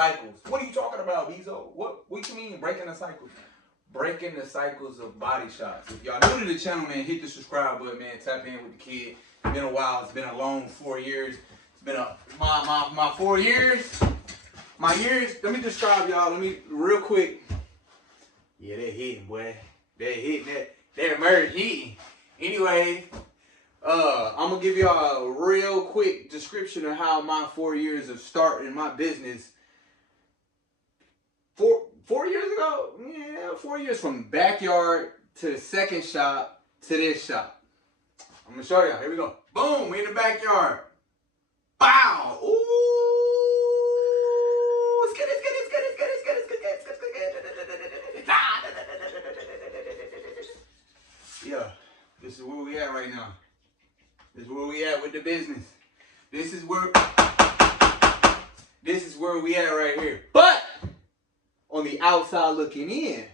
cycles. What are you talking about, Bezo? What you mean breaking the cycles? Breaking the cycles of body shots. If y'all new to the channel, man, hit the subscribe button, man. Tap in with the kid. It's been a while. It's been a long 4 years. It's been my 4 years. My years. Let me describe y'all. Let me real quick. Yeah, they're hitting, boy. They're hitting that. They're merged hitting. Anyway, I'm gonna give y'all a real quick description of how my 4 years of starting my business. 4 years ago? Yeah, 4 years from backyard to the second shop to this shop. I'm gonna show y'all. Here we go. Boom, we in the backyard. Bow. Ooh. It's good. Yeah, this is where we at right now. This is where we at with the business. This is where we at right here. But on the outside looking in,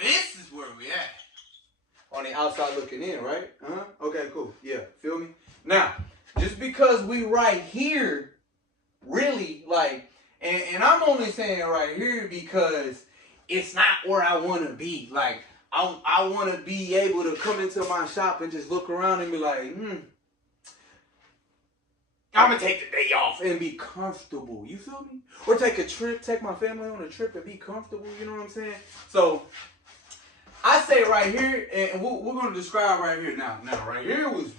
this is where we at. On the outside looking in, right? Okay, cool. Yeah, feel me? Now, just because we right here, really, like, and I'm only saying right here because it's not where I want to be. Like, I want to be able to come into my shop and just look around and be like, I'm going to take the day off and be comfortable. You feel me? Or take a trip, take my family on a trip and be comfortable. You know what I'm saying? So, I say right here, and we're going to describe right here. Now, right here was,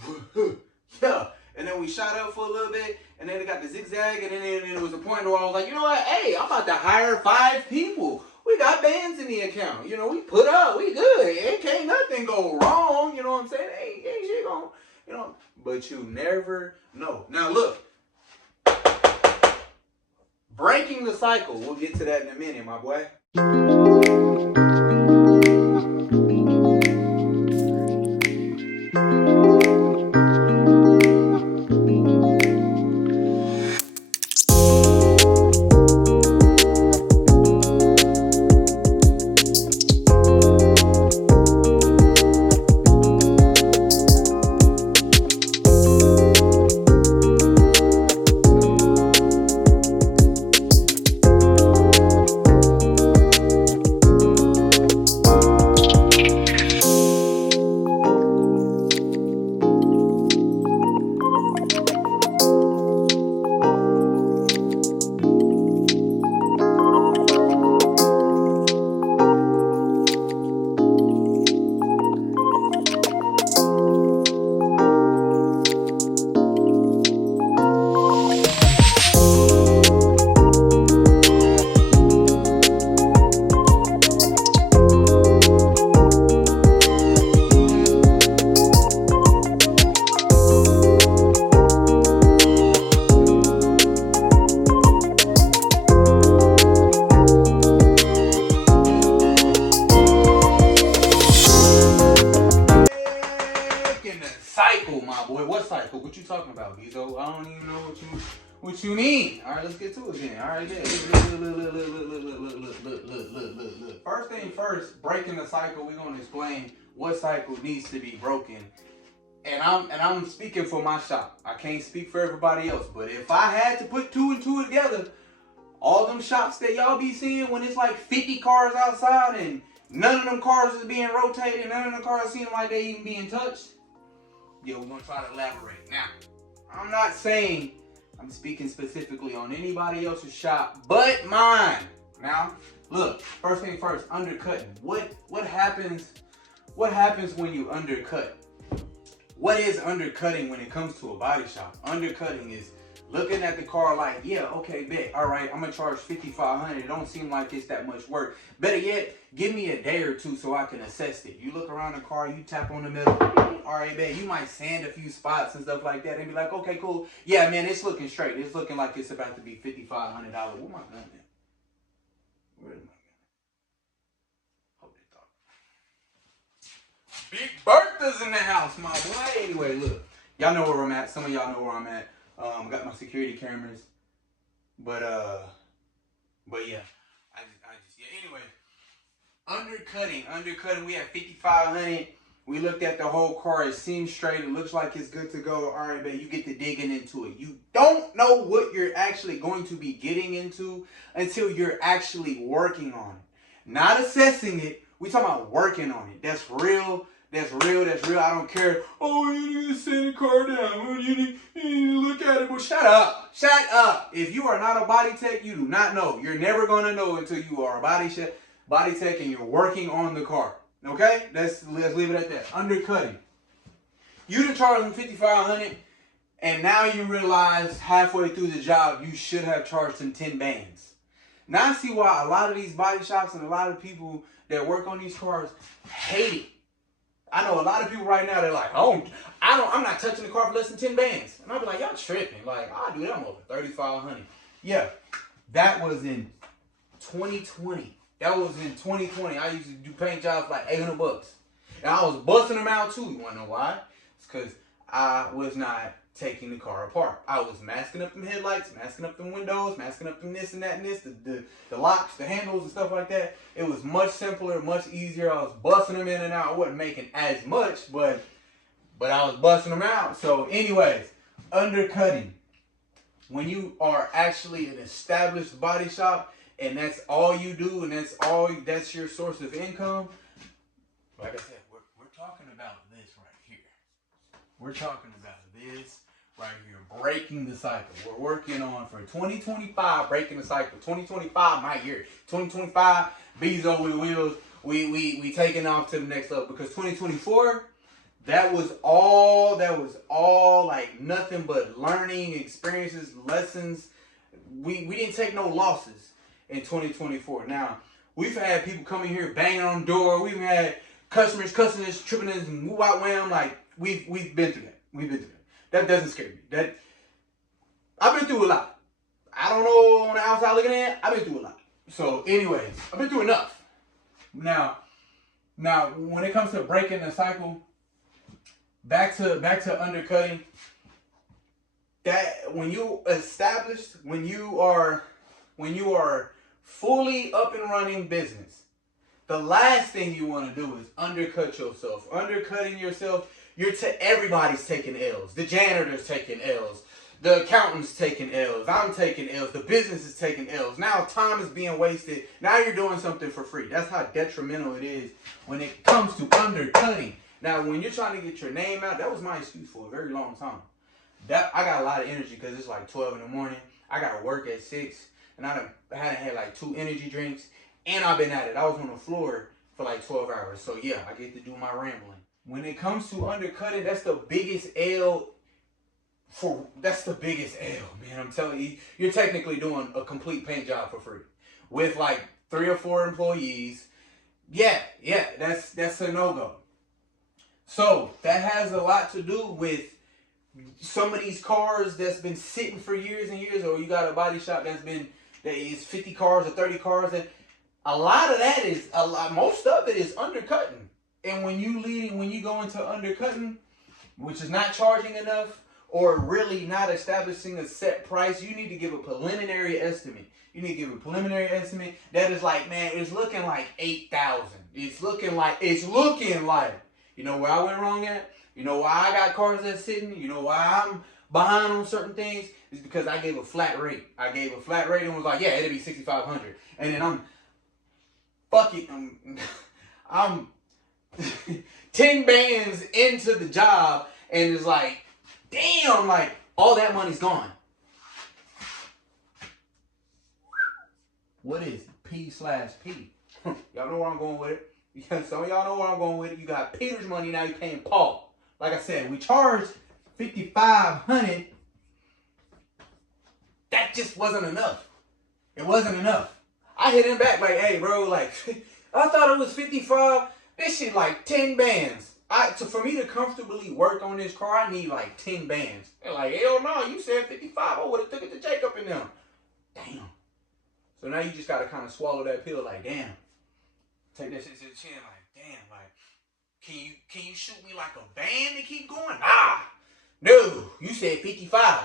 yeah. And then we shot up for a little bit, and then it got the zigzag, and then it was a point where I was like, you know what? Hey, I'm about to hire 5 people. We got bands in the account. You know, we put up, we good. It can't nothing go wrong. You know what I'm saying? Ain't shit going, you know. But you never know. Now, look. Breaking the cycle. We'll get to that in a minute, my boy. What you talking about, Bezo? I don't even know what you mean. All right, let's get to it then. All right, yeah. Look. First thing first, breaking the cycle. We're gonna explain what cycle needs to be broken. And I'm speaking for my shop. I can't speak for everybody else. But if I had to put 2 and 2 together, all them shops that y'all be seeing when it's like 50 cars outside and none of them cars is being rotated, none of them cars seem like they even being touched. Yeah, we're gonna try to elaborate. Now, I'm not saying I'm speaking specifically on anybody else's shop but mine. Now, look, first thing first, undercutting. What happens when you undercut? What is undercutting when it comes to a body shop? Undercutting is looking at the car like, yeah, okay, bet. All right, I'm gonna charge $5,500. It don't seem like it's that much work. Better yet, give me a day or two so I can assess it. You look around the car, you tap on the middle. All right, bet. You might sand a few spots and stuff like that and be like, okay, cool. Yeah, man, it's looking straight. It's looking like it's about to be $5,500. Where my gun at? Where is my gun? Hold that thought. Big Bertha's in the house, my boy. Anyway, look. Y'all know where I'm at. Some of y'all know where I'm at. Got my security cameras, but yeah, I just yeah. Anyway, undercutting. We have 5,500. We looked at the whole car. It seems straight. It looks like it's good to go. All right, man, you get to digging into it. You don't know what you're actually going to be getting into until you're actually working on it. Not assessing it. We talking about working on it. That's real. That's real. That's real. I don't care. Oh, you need to send the car down. You need to look at it. But shut up. Shut up. If you are not a body tech, you do not know. You're never going to know until you are a body tech and you're working on the car. Okay? Let's leave it at that. Undercutting. You done charged them $5,500 and now you realize halfway through the job you should have charged them 10 bands. Now I see why a lot of these body shops and a lot of people that work on these cars hate it. I know a lot of people right now, they're like, I'm not touching the car for less than 10 bands. And I'll be like, y'all tripping. Like, I'll do that over $3,500. Yeah, that was in 2020. That was in 2020. I used to do paint jobs for like $800. And I was busting them out too. You wanna know why? It's because I was not taking the car apart. I was masking up them headlights, masking up them windows, masking up them this and that and this, the locks, the handles and stuff like that. It was much simpler, much easier. I was busting them in and out. I wasn't making as much, but I was busting them out. So anyways, undercutting. When you are actually an established body shop and that's all you do and that's your source of income, like I said, we're talking about this right here. We're talking about this right here, breaking the cycle. We're working on for 2025, breaking the cycle. 2025, my year. 2025, Bezo with wheels. We taking off to the next level because 2024, that was all like nothing but learning, experiences, lessons. We didn't take no losses in 2024. Now, we've had people coming here banging on the door. We've had customers cussing us, tripping us, and woo out wham. Like we've been through that. We've been through that. That doesn't scare me. I've been through a lot. I don't know on the outside looking in. I've been through a lot. So, anyways, I've been through enough. Now, when it comes to breaking the cycle, back to undercutting. That when you established, when you are fully up and running business, the last thing you want to do is undercut yourself. Undercutting yourself, everybody's taking L's. The janitor's taking L's. The accountant's taking L's. I'm taking L's. The business is taking L's. Now time is being wasted. Now you're doing something for free. That's how detrimental it is when it comes to undercutting. Now, when you're trying to get your name out, that was my excuse for a very long time. I got a lot of energy because it's like 12 in the morning. I got to work at 6, and I hadn't had like 2 energy drinks, and I've been at it. I was on the floor for like 12 hours. So yeah, I get to do my rambling. When it comes to undercutting, that's the biggest L. That's the biggest L, man. I'm telling you, you're technically doing a complete paint job for free with like 3 or 4 employees. Yeah, that's a no-go. So that has a lot to do with some of these cars that's been sitting for years and years, or you got a body shop that is 50 cars or 30 cars, and a lot of that is most of it is undercutting. And when you go into undercutting, which is not charging enough or really not establishing a set price, you need to give a preliminary estimate. You need to give a preliminary estimate that is like, man, it's looking like 8,000. It's looking like. You know where I went wrong at? You know why I got cars that's sitting? You know why I'm behind on certain things? It's because I gave a flat rate. I gave a flat rate and was like, yeah, it'll be $6,500. And then I'm 10 bands into the job and it's like, damn, like all that money's gone. What is it? P/P? Y'all know where I'm going with it. Because some of y'all know where I'm going with it. You got Peter's money, now you're paying Paul. Like I said, we charged $5,500. That just wasn't enough. It wasn't enough. I hit him back like, hey, bro, like, I thought it was 55. This shit like 10 bands. So for me to comfortably work on this car, I need like 10 bands. They're like, hell no, you said 55. I would have took it to Jacob and them. Damn. So now you just got to kind of swallow that pill like, damn. Take that shit to the chin like, damn, like, can you shoot me like a band to keep going? Nah. No, you said 55.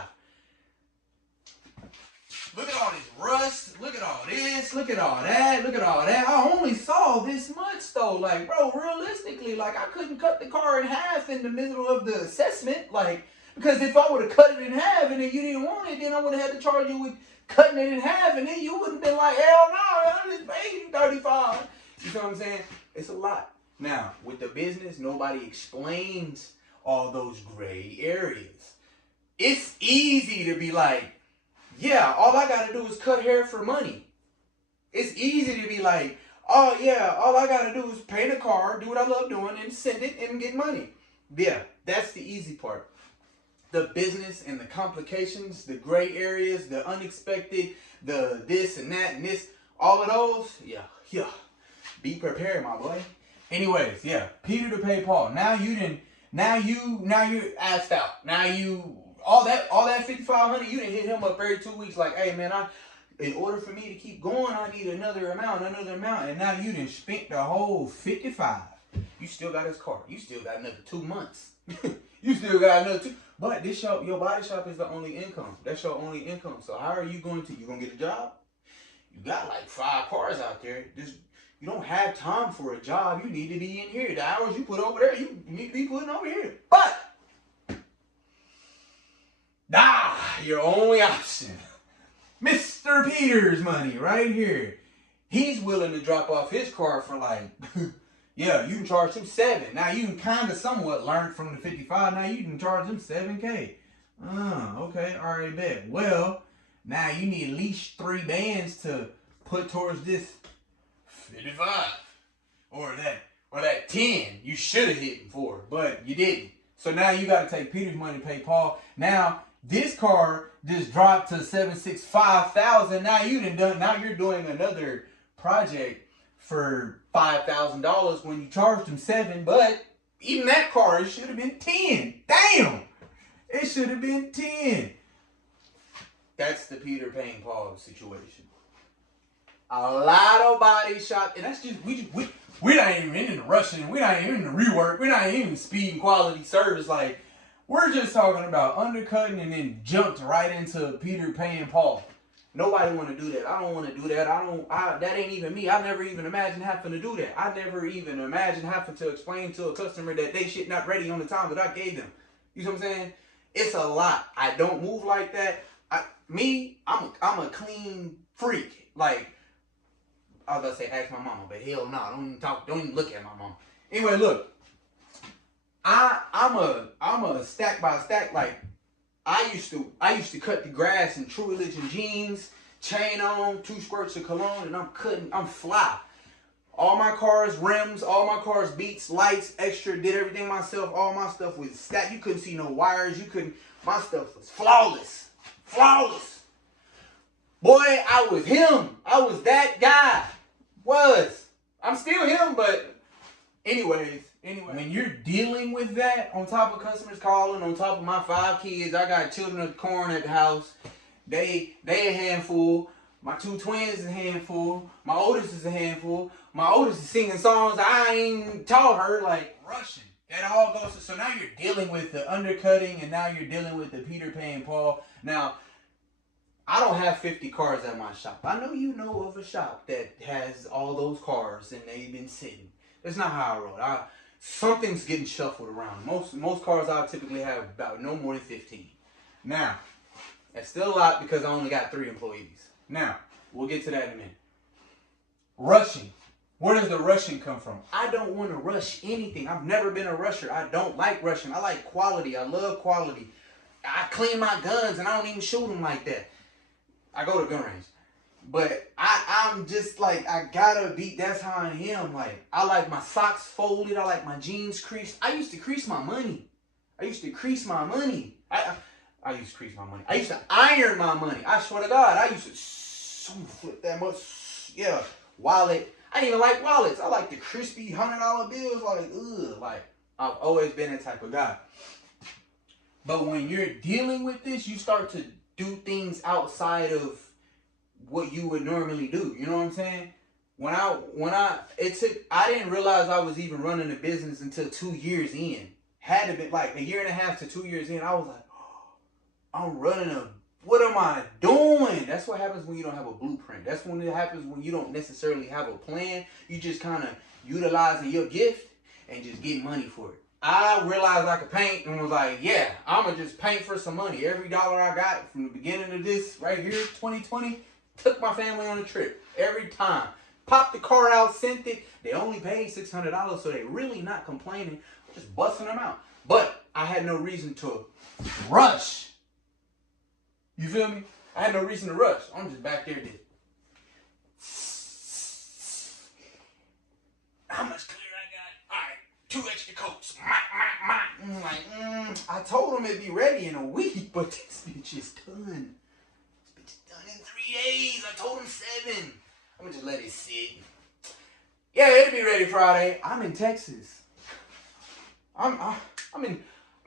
Look at all this rust. Look at all this. Look at all that. Look at all that. I only saw this much though. Like, bro, realistically, like I couldn't cut the car in half in the middle of the assessment. Like, because if I would have cut it in half and then you didn't want it, then I would have had to charge you with cutting it in half, and then you wouldn't been like, hell no, I just paid you 35. You know what I'm saying? It's a lot. Now, with the business, nobody explains all those gray areas. It's easy to be like, yeah, all I gotta do is cut hair for money. It's easy to be like, oh yeah, all I gotta do is paint a car, do what I love doing, and send it and get money. Yeah, that's the easy part. The business and the complications, the gray areas, the unexpected, the this and that and this, all of those, yeah. Be prepared, my boy. Anyways, yeah, Peter to pay Paul. Now you're asked out. Now you all that 5,500, you didn't hit him up every 2 weeks like, hey man, in order for me to keep going, I need another amount, and now you done spent the whole 55. You still got his car. You still got another 2 months. You still got another 2. But your body shop is the only income. That's your only income. So how are you going to get a job? You got like 5 cars out there. You don't have time for a job. You need to be in here. The hours you put over there, you need to be putting over here. But your only option, Mr. Peters money right here. He's willing to drop off his car for like, yeah, you can charge him 7. Now you can kind of somewhat learn from the 55. Now you can charge him 7K. Okay, all right, bet. Well, now you need at least 3 bands to put towards this 55 or that 10 you should have hit him for, but you didn't. So now you got to take Peter's money to pay Paul. Now this car just dropped to $765,000. Now you're doing another project for $5,000 when you charged him 7. But even that car, it should have been 10. Damn, it should have been 10. That's the Peter paying Paul situation. A lot of body shop, and that's just we're not even in the rushing, we're not even in the rework, we're not even speed and quality service. Like, we're just talking about undercutting and then jumped right into Peter paying Paul. Nobody want to do that. I don't want to do that. That ain't even me. I never even imagined having to do that. I never even imagined having to explain to a customer that they shit not ready on the time that I gave them. You know what I'm saying? It's a lot. I don't move like that. I'm a clean freak. Like, I was about to say ask my mama, but hell no, don't even look at my mama. Anyway, look, I'm a stack by stack. Like, I used to cut the grass in True Religion jeans, chain on, 2 squirts of cologne, and I'm fly. All my cars, rims, all my cars, beats, lights, extra, did everything myself. All my stuff was stacked. You couldn't see no wires. My stuff was flawless. Flawless. Boy, I was him. I was that guy. I'm still him, but anyway, when you're dealing with that, on top of customers calling, on top of my 5 kids, I got children of corn at the house. They a handful. My 2 twins is a handful. My oldest is a handful. My oldest is singing songs I ain't taught her, like Russian. That all goes to, so now you're dealing with the undercutting, and now you're dealing with the Peter paying Paul. Now, I don't have 50 cars at my shop. I know you know of a shop that has all those cars and they've been sitting. That's not how I roll. Something's getting shuffled around. Most cars I typically have about no more than 15. Now, that's still a lot because I only got 3 employees. Now, we'll get to that in a minute. Rushing. Where does the rushing come from? I don't want to rush anything. I've never been a rusher. I don't like rushing. I like quality. I love quality. I clean my guns and I don't even shoot them like that. I go to gun range. But I'm just like, I gotta be, that's how I am. Like, I like my socks folded. I like my jeans creased. I used to crease my money. I used to iron my money. I swear to God, I used to flip that much. Yeah, wallet. I didn't even like wallets. I like the crispy $100 bills. Like, I've always been that type of guy. But when you're dealing with this, you start to do things outside of what you would normally do. You know what I'm saying? I didn't realize I was even running a business until 2 years in. Had to be like a year and a half to 2 years in. I was like, I'm running what am I doing? That's what happens when you don't have a blueprint. That's when it happens when you don't necessarily have a plan. You just kind of utilizing your gift and just getting money for it. I realized I could paint and was like, yeah, I'm going to just paint for some money. Every dollar I got from the beginning of this right here, 2020, took my family on a trip. Every time. Popped the car out, sent it. They only paid $600, so they really not complaining. Just busting them out. But I had no reason to rush. You feel me? I had no reason to rush. I'm just back there. How much clear I got? All right, 2 extra coats. I'm like, I told him it'd be ready in a week, but this bitch is done. This bitch is done in 3 days. I told him 7. I'm gonna just let it sit. Yeah, it'll be ready Friday. I'm in Texas. I'm at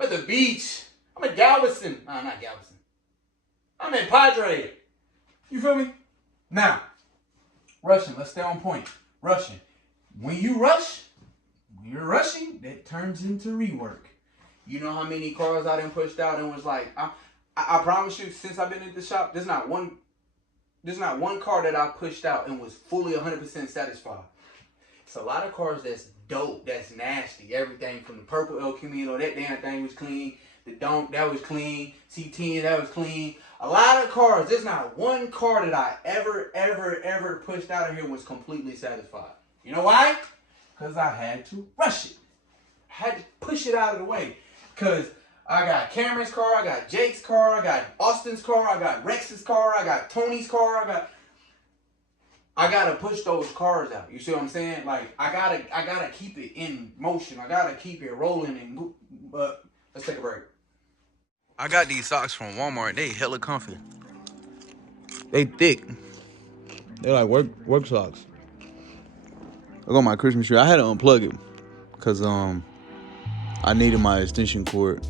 the beach. I'm at Galveston. No, not Galveston. I'm at Padre. You feel me? Now, rushing. Let's stay on point. Rushing. When you're rushing, that turns into rework. You know how many cars I done pushed out and was like, I promise you, since I've been at the shop, there's not one car that I pushed out and was fully 100% satisfied. It's a lot of cars that's dope, that's nasty. Everything from the purple El Camino, that damn thing was clean. The Donk, that was clean. C10, that was clean. A lot of cars, there's not one car that I ever pushed out of here was completely satisfied. You know why? Because I had to rush it. I had to push it out of the way. Because I got Cameron's car, I got Jake's car, I got Austin's car, I got Rex's car, I got Tony's car, I gotta push those cars out. You see what I'm saying? Like I gotta keep it in motion. I gotta keep it rolling and but let's take a break. I got these socks from Walmart. They hella comfy. They thick. They like work socks. I got my Christmas tree. I had to unplug it because I needed my extension cord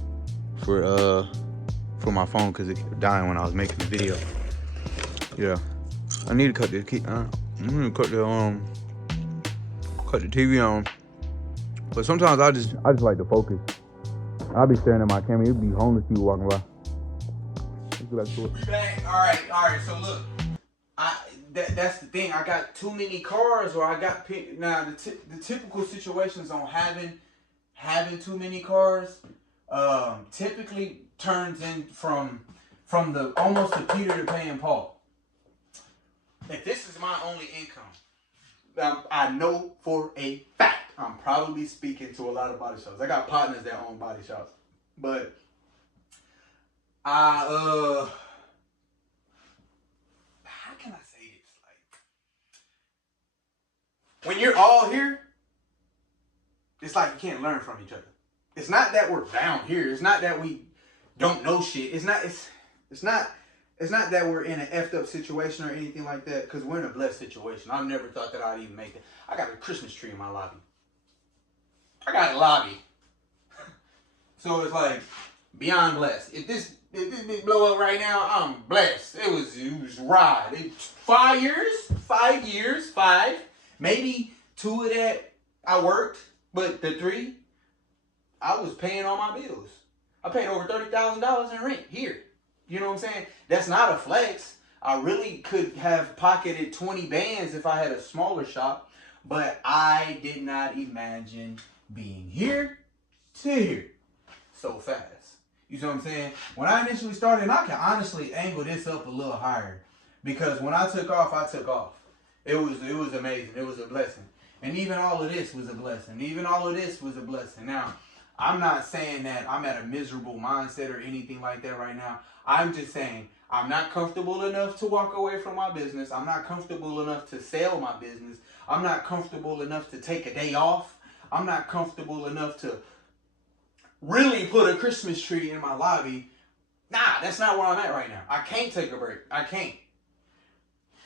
for my phone because it kept dying when I was making the video. Yeah, I need to cut this. I'm gonna cut the TV on. But sometimes I just like to focus. I'll be staring at my camera. It'll be homeless people walking by. All right. So look, that's the thing. I got too many cars, or I got now the typical situations on having too many cars typically turns in from the almost the Peter to paying Paul. If this is my only income, I know for a fact I'm probably speaking to a lot of body shops. I got partners that own body shops, but how can I say this? Like, when you're all here, it's like you can't learn from each other. It's not that we're down here. It's not that we don't know shit. It's not that we're in an effed up situation or anything like that, because we're in a blessed situation. I never thought that I'd even make it. I got a Christmas tree in my lobby. I got a lobby. So it's like beyond blessed. If this blow up right now, I'm blessed. It was ride. 5 years, maybe 2 of that I worked, but the 3 I was paying all my bills. I paid over $30,000 in rent here. You know what I'm saying? That's not a flex. I really could have pocketed 20 bands if I had a smaller shop, but I did not imagine being here to here so fast. You see what I'm saying? When I initially started, and I can honestly angle this up a little higher, because when I took off, I took off. It was amazing. It was a blessing. And even all of this was a blessing. Now, I'm not saying that I'm at a miserable mindset or anything like that right now. I'm just saying I'm not comfortable enough to walk away from my business. I'm not comfortable enough to sell my business. I'm not comfortable enough to take a day off. I'm not comfortable enough to really put a Christmas tree in my lobby. Nah, that's not where I'm at right now. I can't take a break. I can't.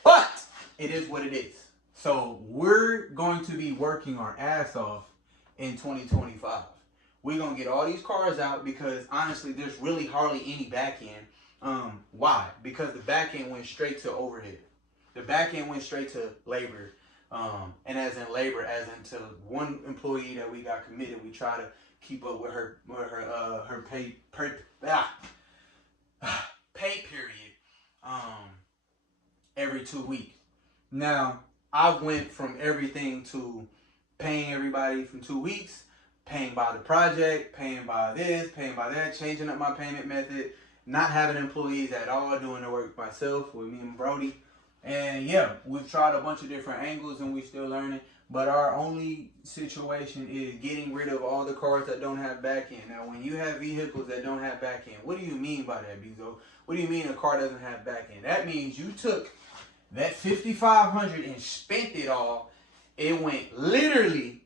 But it is what it is. So we're going to be working our ass off in 2025. We're going to get all these cars out because, honestly, there's really hardly any back end. Why? Because the back end went straight to overhead. The back end went straight to labor. And as in labor, as into one employee that we got committed, we try to keep up with her pay period. 2 weeks. Now, I went from everything to paying everybody from 2 weeks, paying by the project, paying by this, paying by that, changing up my payment method, not having employees at all, doing the work myself with me and Brody. And yeah, we've tried a bunch of different angles and we're still learning. But our only situation is getting rid of all the cars that don't have back end. Now, when you have vehicles that don't have back end, what do you mean by that, Bezo? What do you mean a car doesn't have back end? That means you took that $5,500 and spent it all. It went literally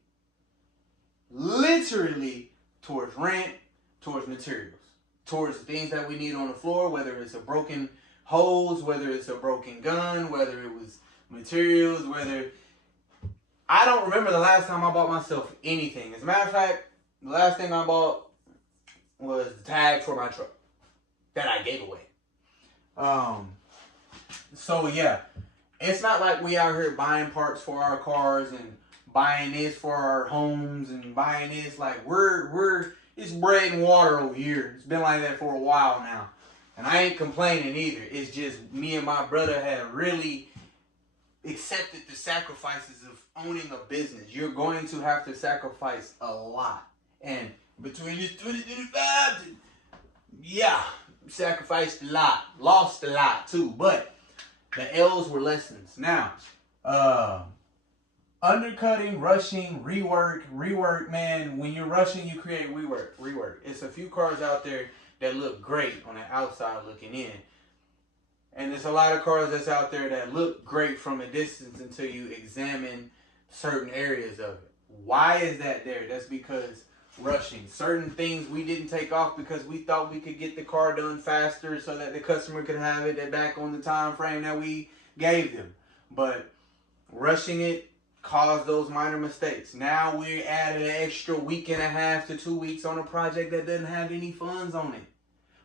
towards rent, towards materials, towards things that we need on the floor, whether it's a broken hose, whether it's a broken gun, whether it was materials, whether... I don't remember the last time I bought myself anything. As a matter of fact, the last thing I bought was the tag for my truck that I gave away. So yeah, it's not like we out here buying parts for our cars and buying this for our homes and buying this. Like it's bread and water over here. It's been like that for a while now. And I ain't complaining either. It's just me and my brother have really accepted the sacrifices of owning a business. You're going to have to sacrifice a lot. And between this 2025, yeah, sacrificed a lot. Lost a lot too. But the L's were lessons. Now, undercutting, rushing, rework, man. When you're rushing, you create rework. It's a few cars out there that look great on the outside looking in. And there's a lot of cars that's out there that look great from a distance until you examine certain areas of it. Why is that there? That's because rushing. Certain things we didn't take off because we thought we could get the car done faster so that the customer could have it back on the time frame that we gave them. But rushing it caused those minor mistakes. Now we added an extra week and a half to 2 weeks on a project that doesn't have any funds on it.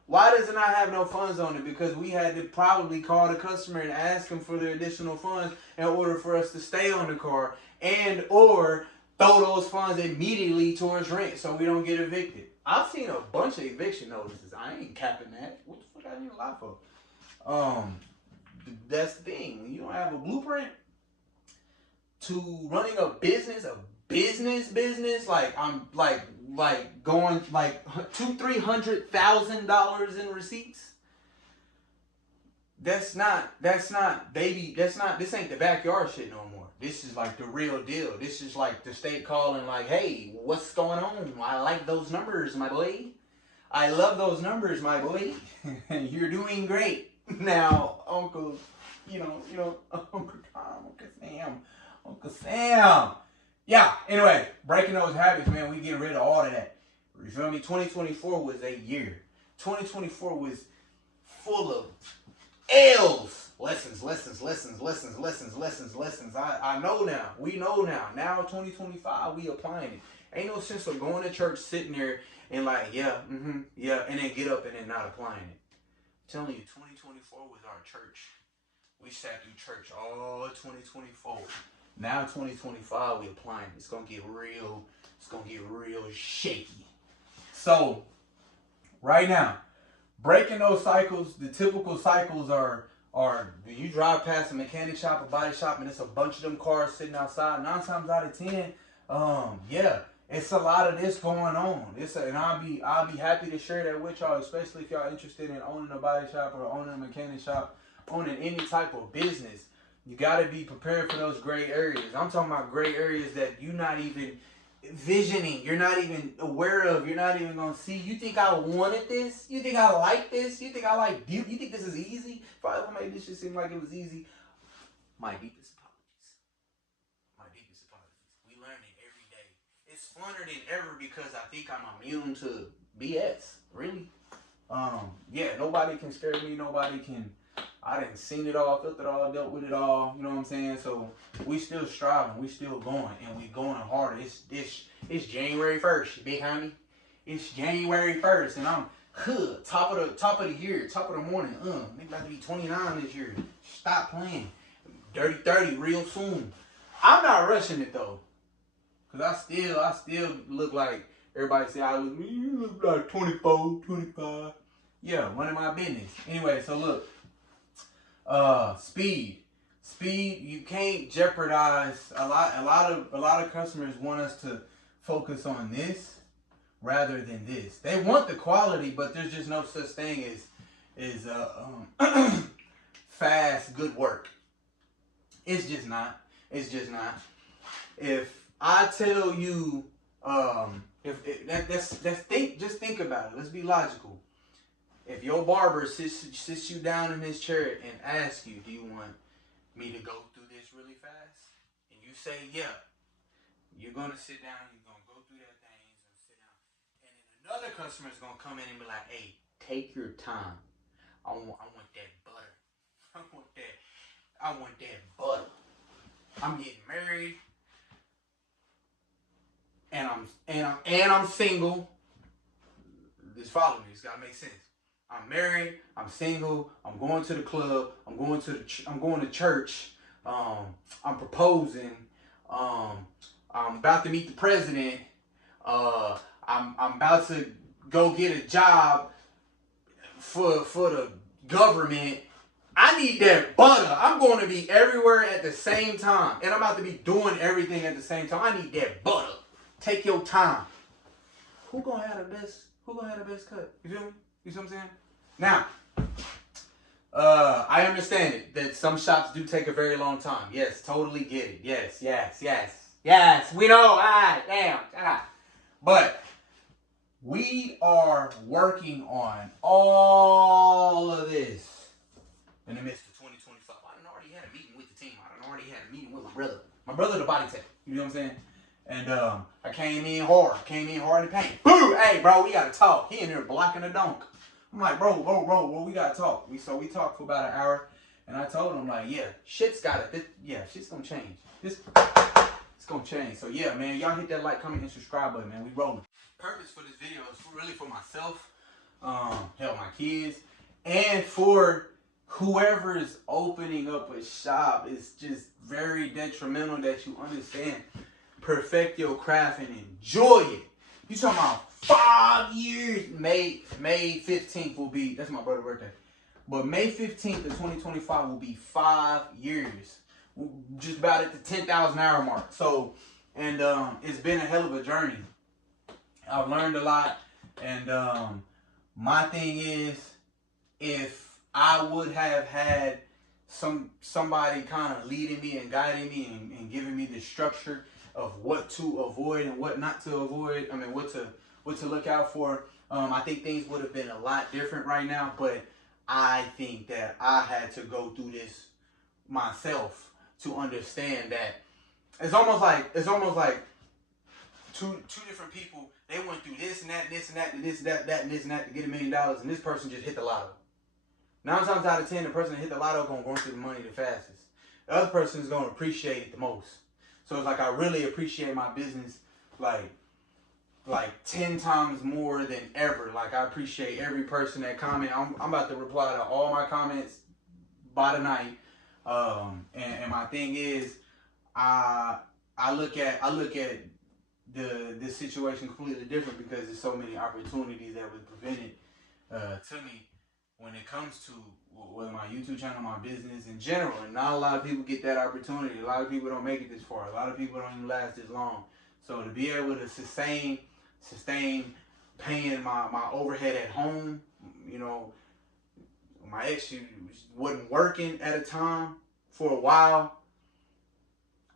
Why does it not have no funds on it? Because we had to probably call the customer and ask them for the additional funds in order for us to stay on the car and or throw those funds immediately towards rent so we don't get evicted. I've seen a bunch of eviction notices. I ain't capping that. What the fuck I need a lot for? That's the thing. When you don't have a blueprint to running a business, like I'm like going like $200,000-$300,000 in receipts. This ain't the backyard shit no more. This is like the real deal. This is like the state calling like, hey, what's going on? I like those numbers, my boy. I love those numbers, my boy. You're doing great. Now, Uncle Sam. Yeah, anyway, breaking those habits, man, we get rid of all of that. You feel me? 2024 was a year. 2024 was full of L's. Lessons. I know now. We know now. Now 2025, we applying it. Ain't no sense of going to church, sitting there and like, yeah, and then get up and then not applying it. I'm telling you, 2024 was our church. We sat through church all 2024. Now 2025, we applying it. It's gonna get real. It's gonna get real shaky. So, right now, breaking those cycles. The typical cycles are you drive past a mechanic shop, a body shop, and it's a bunch of them cars sitting outside. 9 times out of 10, it's a lot of this going on. And I'll be happy to share that with y'all, especially if y'all interested in owning a body shop or owning a mechanic shop, owning any type of business. You got to be prepared for those gray areas. I'm talking about gray areas that you're not even visioning. You're not even aware of. You're not even going to see. You think I wanted this? You think I like this? You think I like you? You think this is easy? If I ever made this shit seem like it was easy, my deepest apologies. My deepest apologies. We learn it every day. It's funner than ever because I think I'm immune to BS. Really? Nobody can scare me. Nobody can... I done seen it all, felt it all, dealt with it all, you know what I'm saying? So we still striving, we still going, and we going harder. It's January 1st, big homie. It's January 1st, and I'm top of the year, top of the morning. Nigga about to be 29 this year. Stop playing. Dirty 30 real soon. I'm not rushing it though. Cause I still look like everybody say I look, you look like 24, 25. Yeah, running my business. Anyway, so look. Speed. Speed, you can't jeopardize a lot of customers want us to focus on this rather than this. They want the quality, but there's just no such thing as fast good work. It's just not. It's just not. If I tell you, just think about it. Let's be logical. If your barber sits you down in his chair and asks you, do you want me to go through this really fast? And you say, yeah. You're going to sit down, you're going to go through that thing, you're going to sit down. And then another customer is going to come in and be like, hey, take your time. I want that butter. I want that butter. I'm getting married. And I'm single. Just follow me. It's gotta make sense. I'm married. I'm single. I'm going to the club. I'm going to church. I'm proposing. I'm about to meet the president. I'm about to go get a job for the government. I need that butter. I'm going to be everywhere at the same time, and I'm about to be doing everything at the same time. I need that butter. Take your time. Who gonna have the best cut? You feel me? You see what I'm saying? Now, I understand it that some shops do take a very long time. Yes, totally get it. Yes. We know. Alright, damn. But we are working on all of this in the midst of 2025. I done already had a meeting with the team. I done already had a meeting with my brother. My brother, the body tech. You know what I'm saying? And I came in hard in the paint. Boo! Hey, bro, we gotta talk. He in there blocking the dunk. I'm like, bro, we gotta talk. We talked for about an hour, and I told him like, yeah, shit's gonna change. It's gonna change. So yeah, man, y'all hit that like, comment, and subscribe button, man. We rolling. Purpose for this video is really for myself, help my kids, and for whoever is opening up a shop. It's just very detrimental that you understand. Perfect your craft and enjoy it. You talking about 5 years? May 15th will be, that's my brother's birthday. But May 15th of 2025 will be 5 years. Just about at the 10,000 hour mark. So, and it's been a hell of a journey. I've learned a lot. And my thing is, if I would have had somebody kind of leading me and guiding me and giving me the structure of what to avoid and what not to avoid. I mean, what to look out for. I think things would have been a lot different right now, but I think that I had to go through this myself to understand that it's almost like two different people. They went through this and that, and this and that, and this, that, and this and that to get $1 million, and this person just hit the lotto. 9 times out of 10, the person that hit the lotto gonna go through the money the fastest. The other person is gonna appreciate it the most. So it's like I really appreciate my business like 10 times more than ever. Like I appreciate every person that comment. I'm about to reply to all my comments by tonight. And my thing is, I look at this situation completely different because there's so many opportunities that was presented to me when it comes to whether my YouTube channel, my business in general. And not a lot of people get that opportunity. A lot of people don't make it this far. A lot of people don't even last this long. So to be able to sustain paying my overhead at home, you know, my ex wasn't working at a time for a while.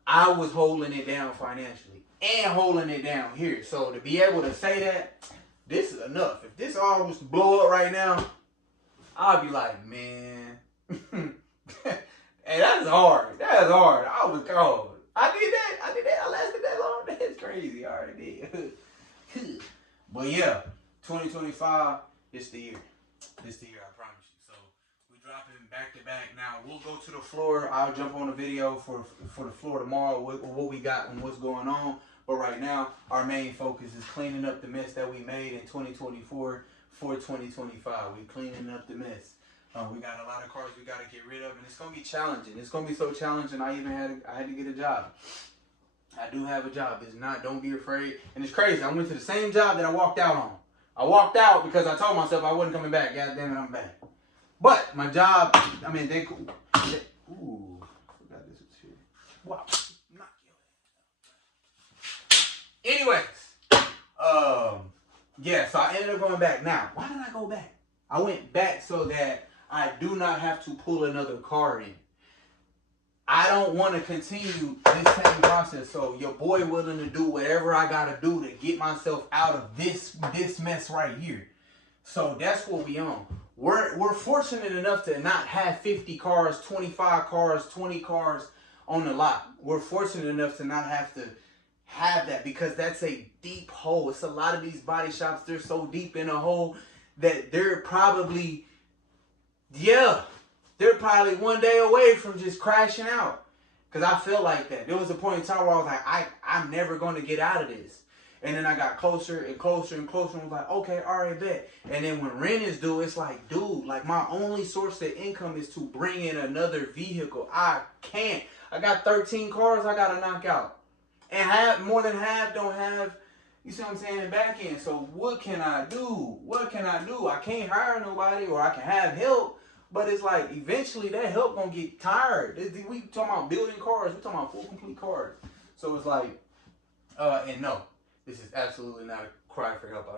I was holding it down financially and holding it down here. So to be able to say that, this is enough. If this all was to blow up right now, I'll be like, man, hey, that's hard. That's hard. I was cold. I did that. I lasted that long. That's crazy. I already did. But yeah, 2025, it's the year. It's the year, I promise you. So we dropping back to back. Now we'll go to the floor. I'll jump on a video for the floor tomorrow, what we got and what's going on. But right now, our main focus is cleaning up the mess that we made in 2024 for 2025. We're cleaning up the mess. We got a lot of cars we got to get rid of, and it's gonna be challenging. It's gonna be so challenging. I had to get a job. I do have a job. It's not. Don't be afraid. And it's crazy. I went to the same job that I walked out on. I walked out because I told myself I wasn't coming back. God damn it, I'm back. But my job. I mean, ooh, Wow. Knock your ass. Anyways, yeah, so I ended up going back. Now, why did I go back? I went back so that I do not have to pull another car in. I don't want to continue this same process. So your boy willing to do whatever I gotta do to get myself out of this mess right here. So that's what we on. We're fortunate enough to not have 50 cars, 25 cars, 20 cars on the lot. We're fortunate enough to not have to have that, because that's a deep hole. It's a lot of these body shops, they're so deep in a hole that they're probably, they're probably one day away from just crashing out. Because I feel like that. There was a point in time where I was like, I'm never going to get out of this. And then I got closer and closer and closer and was like, okay, all right, bet. And then when rent is due, it's like, dude, like my only source of income is to bring in another vehicle. I can't. I got 13 cars I got to knock out. And more than half don't have, you see what I'm saying, the back end. So what can I do? What can I do? I can't hire nobody, or I can have help. But it's like, eventually that help gonna get tired. We talking about building cars. We talking about full complete cars. So it's like, and no, this is absolutely not a cry for help.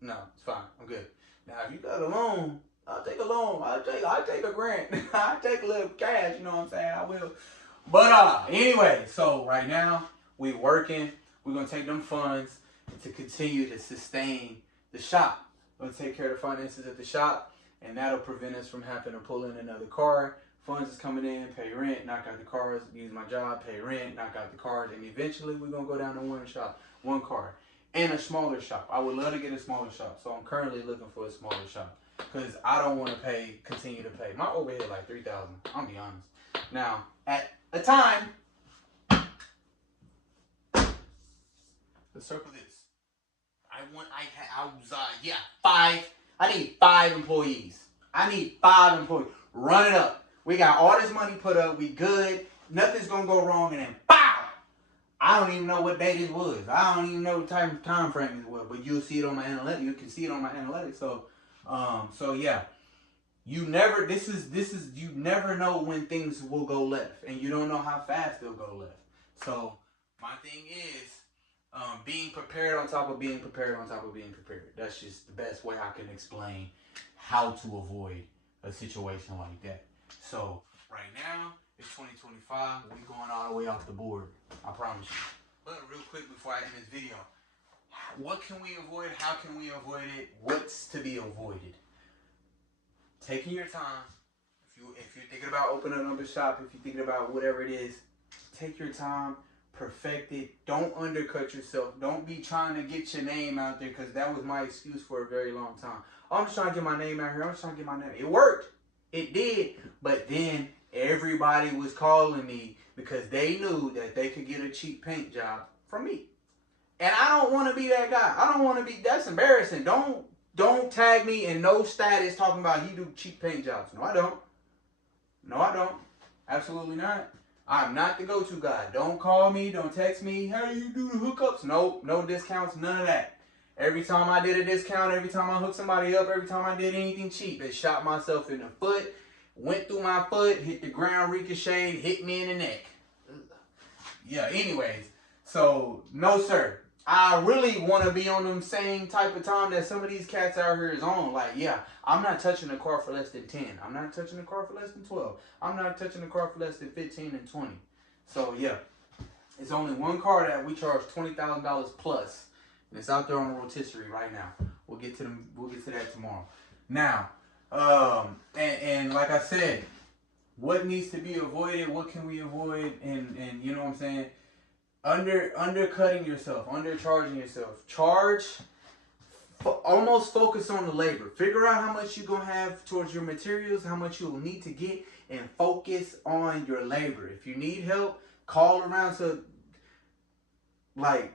No, it's fine. I'm good. Now, if you got a loan, I'll take a loan. I'll take a grant. I'll take a little cash, you know what I'm saying? I will. But anyway, so right now, we working. We're gonna take them funds to continue to sustain the shop. We're gonna take care of the finances at the shop, and that'll prevent us from having to pull in another car. Funds is coming in, pay rent, knock out the cars, use my job, pay rent, knock out the cars, and eventually we're gonna go down to one car, and a smaller shop. I would love to get a smaller shop, so I'm currently looking for a smaller shop because I don't want to continue to pay. My overhead like $3,000. I'll be honest. Now, at a time, let's circle this. I need 5 employees. Run it up. We got all this money put up. We good. Nothing's going to go wrong. And then, pow! I don't even know what day this was. I don't even know what type of time frame this was. But you'll see it on my analytics. You can see it on my analytics. So yeah. You never know when things will go left. And you don't know how fast they'll go left. So, my thing is, being prepared on top of being prepared on top of being prepared. That's just the best way I can explain how to avoid a situation like that. So right now it's 2025. We going all the way off the board. I promise you. But real quick before I end this video, what can we avoid? How can we avoid it? What's to be avoided? Taking your time. If you're thinking about opening up a shop, if you're thinking about whatever it is, take your time. Perfect it. Don't undercut yourself. Don't be trying to get your name out there, because that was my excuse for a very long time. I'm just trying to get my name out here. I'm just trying to get my name. It worked. It did. But then everybody was calling me because they knew that they could get a cheap paint job from me. And I don't want to be that guy. I don't want to be. That's embarrassing. Don't tag me in no status talking about you do cheap paint jobs. No, I don't. No, I don't. Absolutely not. I'm not the go-to guy. Don't call me. Don't text me. How do you do the hookups? Nope. No discounts. None of that. Every time I did a discount, every time I hooked somebody up, every time I did anything cheap, it shot myself in the foot, went through my foot, hit the ground, ricocheted, hit me in the neck. Yeah, anyways. So, no, sir. I really want to be on them same type of time that some of these cats out here is on. Like, yeah, I'm not touching a car for less than 10. I'm not touching a car for less than 12. I'm not touching a car for less than 15 and 20. So, yeah. It's only one car that we charge $20,000 plus. And it's out there on the rotisserie right now. We'll get to that tomorrow. Now, and like I said, what needs to be avoided? What can we avoid? And you know what I'm saying? Undercutting yourself, undercharging yourself. Almost focus on the labor. Figure out how much you're going to have towards your materials, how much you'll need to get, and focus on your labor. If you need help, call around to, like,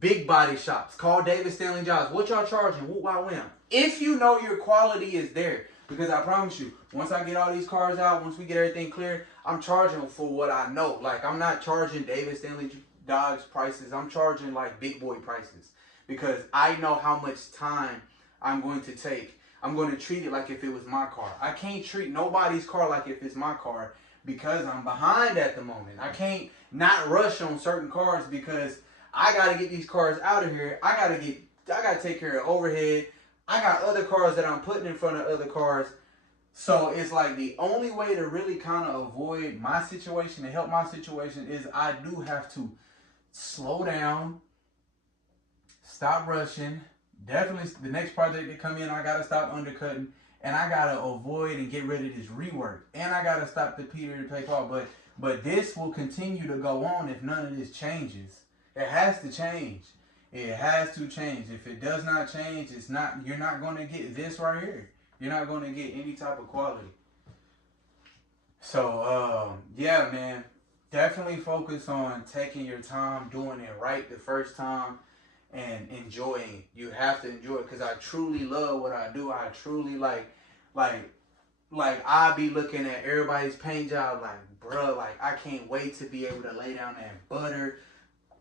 big body shops. Call David Stanley Jobs. What y'all charging? Wow, wham. If you know your quality is there. Because I promise you, once I get all these cars out, once we get everything clear, I'm charging for what I know. Like, I'm not charging David Stanley Dodge prices. I'm charging like big boy prices, because I know how much time I'm going to take. I'm going to treat it like if it was my car. I can't treat nobody's car like if it's my car, because I'm behind at the moment. I can't not rush on certain cars because I gotta get these cars out of here. I gotta take care of overhead. I got other cars that I'm putting in front of other cars. So it's like the only way to really kind of avoid my situation and help my situation is I do have to slow down, stop rushing. Definitely the next project that come in, I gotta stop undercutting, and I gotta avoid and get rid of this rework, and I gotta stop the Peter to pay Paul. But this will continue to go on if none of this changes. It has to change. It has to change. If it does not change, it's not. You're not going to get this right here. You're not going to get any type of quality. So yeah, man, definitely focus on taking your time, doing it right the first time, and enjoying it. You have to enjoy it because I truly love what I do. I truly like I be looking at everybody's paint job like, bruh, like I can't wait to be able to lay down that butter,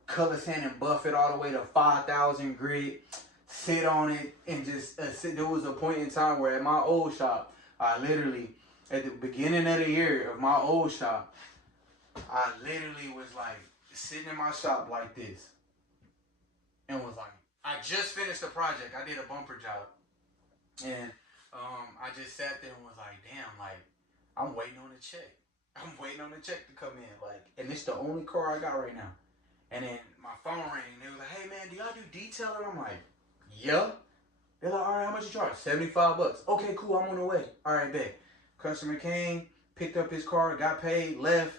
color sand and buff it all the way to 5,000 grit, sit on it and just sit. There was a point in time where at my old shop, I literally, at the beginning of the year of my old shop, I literally was like sitting in my shop like this and was like, I just finished a project. I did a bumper job. And I just sat there and was like, damn, like, I'm waiting on a check. I'm waiting on the check to come in. Like, and it's the only car I got right now. And then my phone rang and they was like, hey man, do y'all do detailing? I'm like, yeah. They're like, all right, how much you charge? $75. Okay, cool, I'm on the way. All right, bet. Customer came, picked up his car, got paid, left.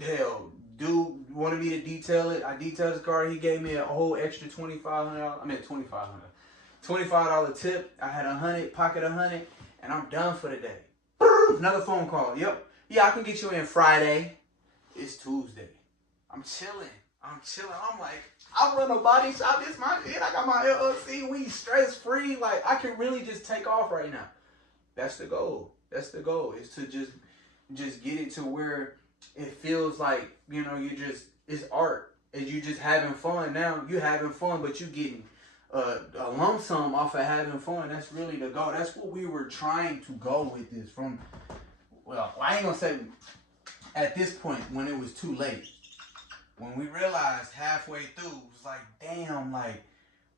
Hell, dude wanted me to detail it. I detailed his car. He gave me a whole extra $2,500. I mean, $25 tip. I had 100, pocket 100, and I'm done for the day. Another phone call. Yep. Yeah, I can get you in Friday. It's Tuesday. I'm chilling. I'm like, I run a body shop. It's my shit. I got my LLC. We stress free. Like, I can really just take off right now. That's the goal. That's the goal. Is to just get it to where it feels like, you know, it's art. Is you just having fun. Now you having fun, but you getting a lump sum off of having fun. That's really the goal. That's what we were trying to go with this from. Well, I ain't gonna say at this point when it was too late. When we realized halfway through, it was like, damn, like,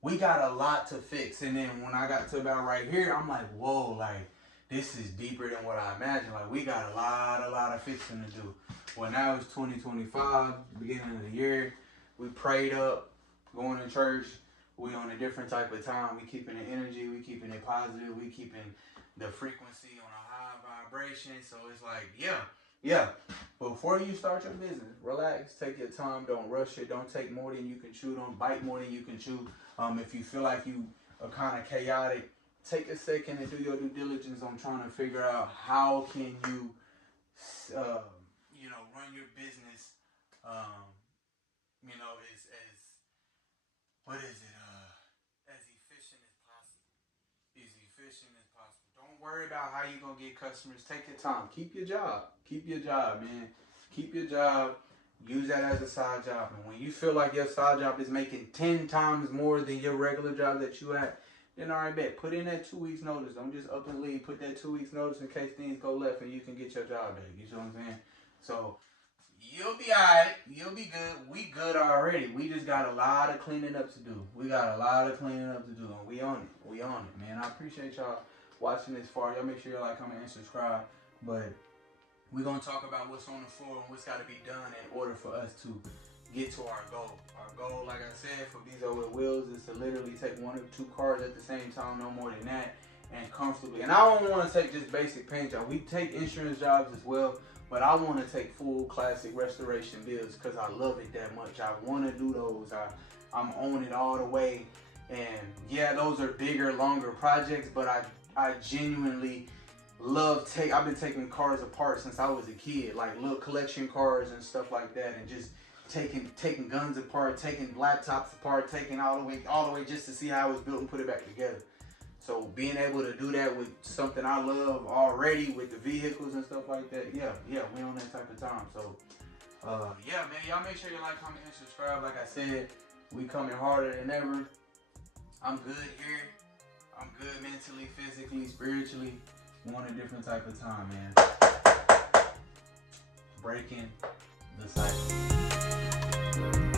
we got a lot to fix. And then when I got to about right here, I'm like, whoa, like, this is deeper than what I imagined. Like, we got a lot of fixing to do. Well, now it's 2025, beginning of the year. We prayed up, going to church. We on a different type of time. We keeping the energy. We keeping it positive. We keeping the frequency on a high vibration. So it's like, yeah. Before you start your business, relax, take your time, don't rush it, don't take more than you can chew, don't bite more than you can chew. If you feel like you are kind of chaotic, take a second and do your due diligence on trying to figure out how can you, run your business, as efficient as possible. Don't worry about how you're going to get customers. Take your time. Keep your job, man. Keep your job. Use that as a side job. And when you feel like your side job is making 10 times more than your regular job that you at, then all right, bet. Put in that 2 weeks notice. Don't just up and leave. Put that 2 weeks notice in case things go left and you can get your job back. You see what I'm saying? So you'll be all right. You'll be good. We good already. We just got a lot of cleaning up to do. And we on it, man. I appreciate y'all watching this far. Y'all make sure you like, comment, and subscribe. But we're going to talk about what's on the floor and what's got to be done in order for us to get to our goal. Our goal, like I said, for Bezo with Wheels is to literally take 1 or 2 cars at the same time, no more than that, and comfortably. And I don't want to take just basic paint jobs. We take insurance jobs as well, but I want to take full classic restoration builds because I love it that much. I want to do those. I'm on it all the way. And yeah, those are bigger, longer projects, but I genuinely love I've been taking cars apart since I was a kid, like little collection cars and stuff like that, and just taking guns apart, taking laptops apart, taking all the way just to see how it was built and put it back together. So being able to do that with something I love already with the vehicles and stuff like that, yeah, we on that type of time. So yeah, man, y'all make sure you like, comment, and subscribe. Like I said, we coming harder than ever. I'm good here. I'm good mentally, physically, spiritually. We on a different type of time, man. breaking the cycle.